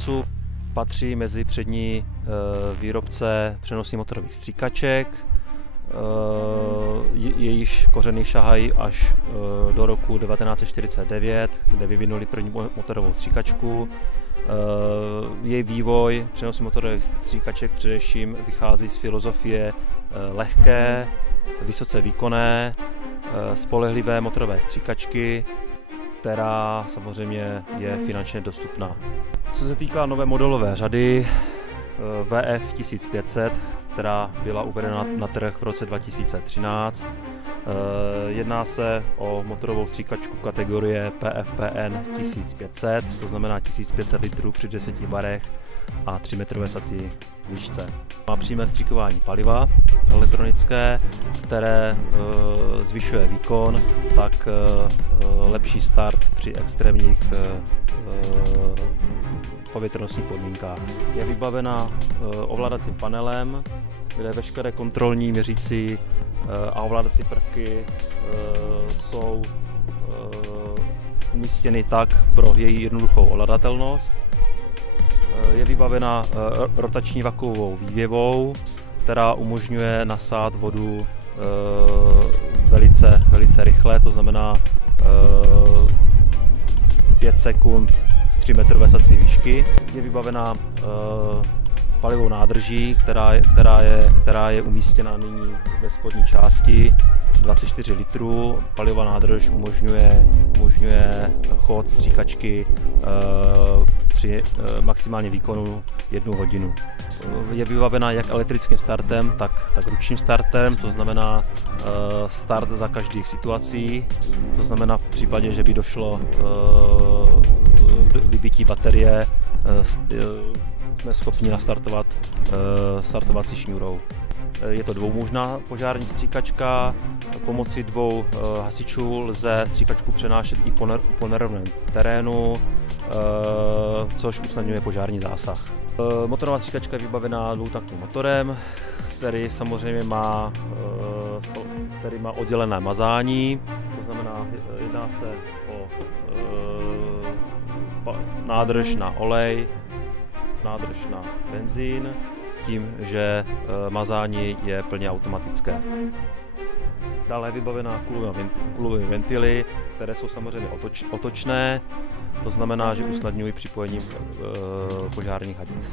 Daihatsu patří mezi přední výrobce přenosných motorových stříkaček. Jejíž kořeny šahají až do roku 1949, kde vyvinuli první motorovou stříkačku. Její vývoj přenosných motorových stříkaček především vychází z filozofie lehké, vysoce výkonné, spolehlivé motorové stříkačky, která samozřejmě je finančně dostupná. Co se týká nové modelové řady VF 1500, která byla uvedena na trh v roce 2013, jedná se o motorovou stříkačku kategorie PFPN 1500, to znamená 1500 litrů při 10 barech a 3 metrové sací výšce. Má přímé vstříkování paliva elektronické, které zvyšuje výkon, tak lepší start při extrémních povětrnostních podmínkách. Je vybavena ovládacím panelem, kde veškeré kontrolní, měřící a ovládací prvky jsou umístěny tak pro její jednoduchou ovladatelnost. Je vybavena rotační vakuovou vývěvou, která umožňuje nasát vodu velice rychle, to znamená 5 sekund z 3 metrové sací výšky. Je vybavena palivovou nádrží, která je umístěna nyní ve spodní části, 24 litrů. Palivová nádrž umožňuje chod stříkačky při maximálním výkonu 1 hodinu. Je vybavena jak elektrickým startem, tak ručním startem, to znamená start za každých situací, to znamená v případě, že by došlo k vybití baterie, jsme schopni nastartovat startovací šňůrou. Je to dvoumužná požární stříkačka, pomocí 2 hasičů lze stříkačku přenášet i po nerovném terénu, což usnadňuje požární zásah. Motorová stříkačka je vybavená dvoutaktním motorem, který samozřejmě má oddělené mazání, to znamená, jedná se o nádrž na olej, nádrž na benzín, s tím, že mazání je plně automatické. Dále je vybavená kulovými ventily, které jsou samozřejmě otočné, to znamená, že usnadňují připojení požárních hadic.